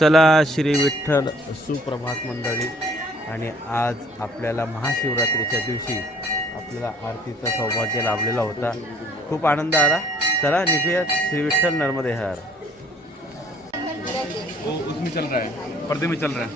चला श्री विठ्ठल सुप्रभात मंडळी. आणि आज आपल्याला महाशिवरात्रीच्या दिवशी आपल्याला आरतीचा सौभाग्य लाभलेला होता. खूप आनंद आला. चला निघूया श्री विठ्ठल नर्मदे हर. वो उसमें चल रहा है, पर्दे में चल रहा है.